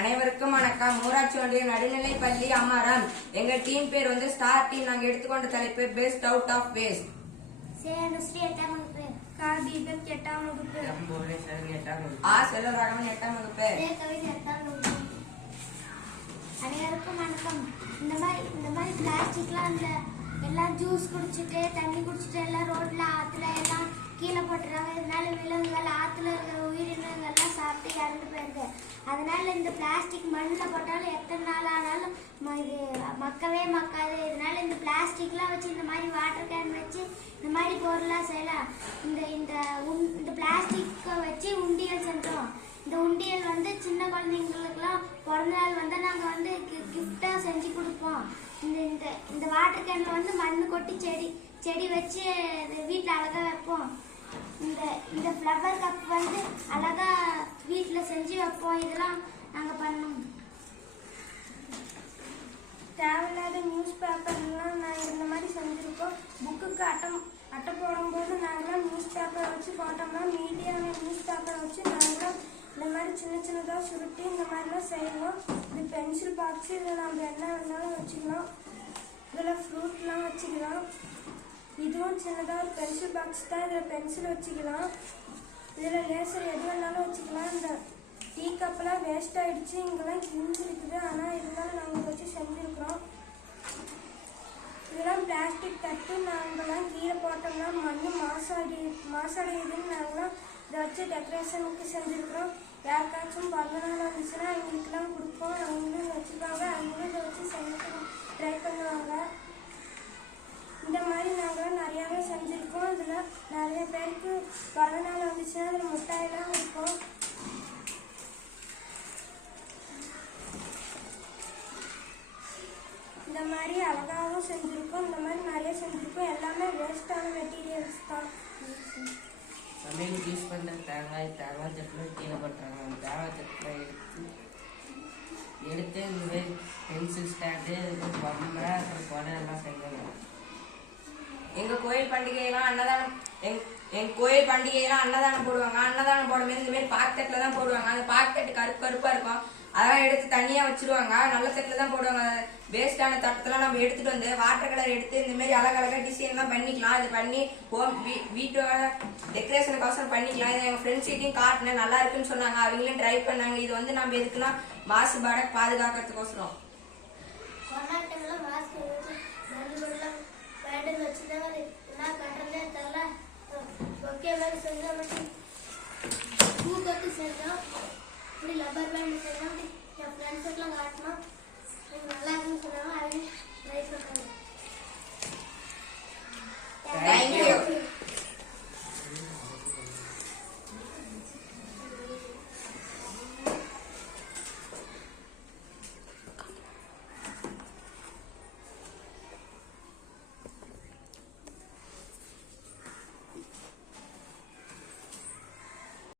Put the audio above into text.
அனைவருக்கும் வணக்கம். ஊராட்சி ஒன்றிய நடுநிலைப் பள்ளி அமரம். எங்க டீம் பேர் வந்து ஸ்டார் டீம். நாங்க எடுத்துக்கொண்ட தலைப்பு பெஸ்ட் அவுட் ஆஃப் வேஸ்ட். சேனுஸ்ரீ 8ஆம் வகுப்பு, தீபக் 8ஆம் வகுப்பு, செல்வராகவன் 8ஆம் வகுப்பு, கவிதை 8ஆம் வகுப்பு. அனைவருக்கும் வணக்கம். இந்த மாதிரி பிளாஸ்டிக்லாம் அந்த எல்லாம் ஜூஸ் குடிச்சிட்டு தண்ணி குடிச்சிட்டு எல்லாம் ரோட்ல ஆத்துல எல்லாம் கீழே போட்டுறாங்க. இதனால விலங்குகள் ஆத்துல இருக்கிற உயிரினங்கள்லாம் சாப்பிட்டு இறந்து போயிருது. அதனால இந்த பிளாஸ்டிக் மண்ணில் போட்டாலும் எத்தனை நாள் ஆனாலும் இது மக்கவே மக்காது. இதனால இந்த பிளாஸ்டிக்லாம் வச்சு இந்த மாதிரி வாட்டர் கேன் வச்சு இந்த மாதிரி பொருளாக செய்யலாம். இந்த பிளாஸ்டிக்கை வச்சு உண்டியல் செஞ்சோம். இந்த உண்டியல் வந்து சின்ன குழந்தைங்களுக்குலாம் பிறந்த நாள் வந்து நாங்கள் வந்து கிஃப்டாக செஞ்சு கொடுப்போம். இந்த வாட்டர் கேனில் வந்து மண் கொட்டி செடி வச்சு வீட்டில் அழகாக வைப்போம். இந்த ஃப்ளவர் கப் வந்து அழகாக வீட்டில் செஞ்சு வைப்போம். இதெல்லாம் நாங்கள் பண்ணோம். தேவையில்லாத நியூஸ் பேப்பர்லாம் நாங்கள் இந்த மாதிரி செஞ்சுருக்கோம். புக்குக்கு அட்டை போடும்போது நாங்களாம் நியூஸ் பேப்பரை வச்சு போட்டோம்னா மீடியான நியூஸ் பேப்பரை வச்சு நாங்களாம் இந்த மாதிரி சின்னதாக சுருட்டி இந்த மாதிரிலாம் செய்வோம். இது பென்சில் பாக்ஸு, இதில் நம்ம என்ன வேணாலும் வச்சுக்கலாம். இதில் ஃப்ரூட்லாம் வச்சுக்கலாம். இதுவும் சின்னதாக ஒரு பென்சில் பாக்ஸ் தான். இதில் பென்சில் வச்சுக்கலாம். இதில் லேசர் எது வேணாலும் வச்சுக்கலாம். இந்த டீ கப்பெல்லாம் வேஸ்ட் ஆகிடுச்சு, இங்கெல்லாம் கிழிஞ்சிருக்குது. ஆனால் இருந்தாலும் நாங்கள் வச்சு செஞ்சுருக்குறோம். இதெல்லாம் பிளாஸ்டிக் தட்டு நாங்கள்லாம் கீழே போட்டோம்னா மண் மாசடையுதுன்னு நாங்களாம் இதை வச்சு டெக்கரேஷனுக்கு செஞ்சுருக்குறோம். யாருக்காச்சும் பிறந்தநாள் வந்துச்சுன்னா அவங்களுக்குலாம் கொடுப்போம். அவங்களும் வச்சுருப்பாங்க, அவங்களும் இதை வச்சு செய்ய ட்ரை பண்ணுவாங்க. இந்த மாதிரி நாங்களாம் நிறையாவே செஞ்சுருக்கோம். இதில் நிறைய பேருக்கு பிறந்தநாள் வந்துச்சுன்னா அதில் மிட்டாயெல்லாம் இருக்கும். இந்த மாதிரி அழகாகவும் செஞ்சுருக்கோம். இந்த மாதிரி நிறைய செஞ்சுருக்கோம். எல்லாமே வேஸ்டான மெட்டீரியல்ஸ் தான். சமையலுக்கு யூஸ் பண்ணுற தேங்காய் சட்டில் கீழே போட்டுறாங்க. அந்த தேங்காய் சட்டில் எடுத்து இந்த மாதிரி பென்சில் ஸ்டாண்டு பொம்மை அப்புறம் கொடை எல்லாம் செய்யணும். எங்கள் கோயில் பண்டிகையெல்லாம் அன்னதானம் போடுவாங்க. அன்னதானம் போடும்போது இந்த மாதிரி பாக்கெட்டில் தான் போடுவாங்க. அந்த பாக்கெட்டு கருப்பாக இருக்கும். அதெல்லாம் எடுத்து தனியாக வச்சிருவாங்க. நல்ல தட்டில் தான் போடுவாங்க. வேஸ்டான தட்டத்தெல்லாம் நம்ம எடுத்துகிட்டு வந்து வாட்டர் கலர் எடுத்து இந்த மாதிரி அழகழகாக டிசைன்லாம் பண்ணிக்கலாம். அது பண்ணி வீட்டோட டெக்கரேஷனுக்கோசரம் பண்ணிக்கலாம். இதை எங்கள் ஃப்ரெண்ட்ஸ் கிட்டையும் காட்டினேன், நல்லா இருக்குன்னு சொன்னாங்க. அவங்களையும் ட்ரை பண்ணாங்க. இது வந்து நம்ம எதுக்குன்னா மாசுபாடை பாதுகாக்கிறதுக்கோசரம். லப்பர் பேண்ட் செய்யணும். என் ஃப்ரெண்ட்ஸுக்கெல்லாம் காட்டணும். நல்லா இருக்குன்னு சொன்னாங்க. அதையும் ட்ரை பண்ணுறாங்க.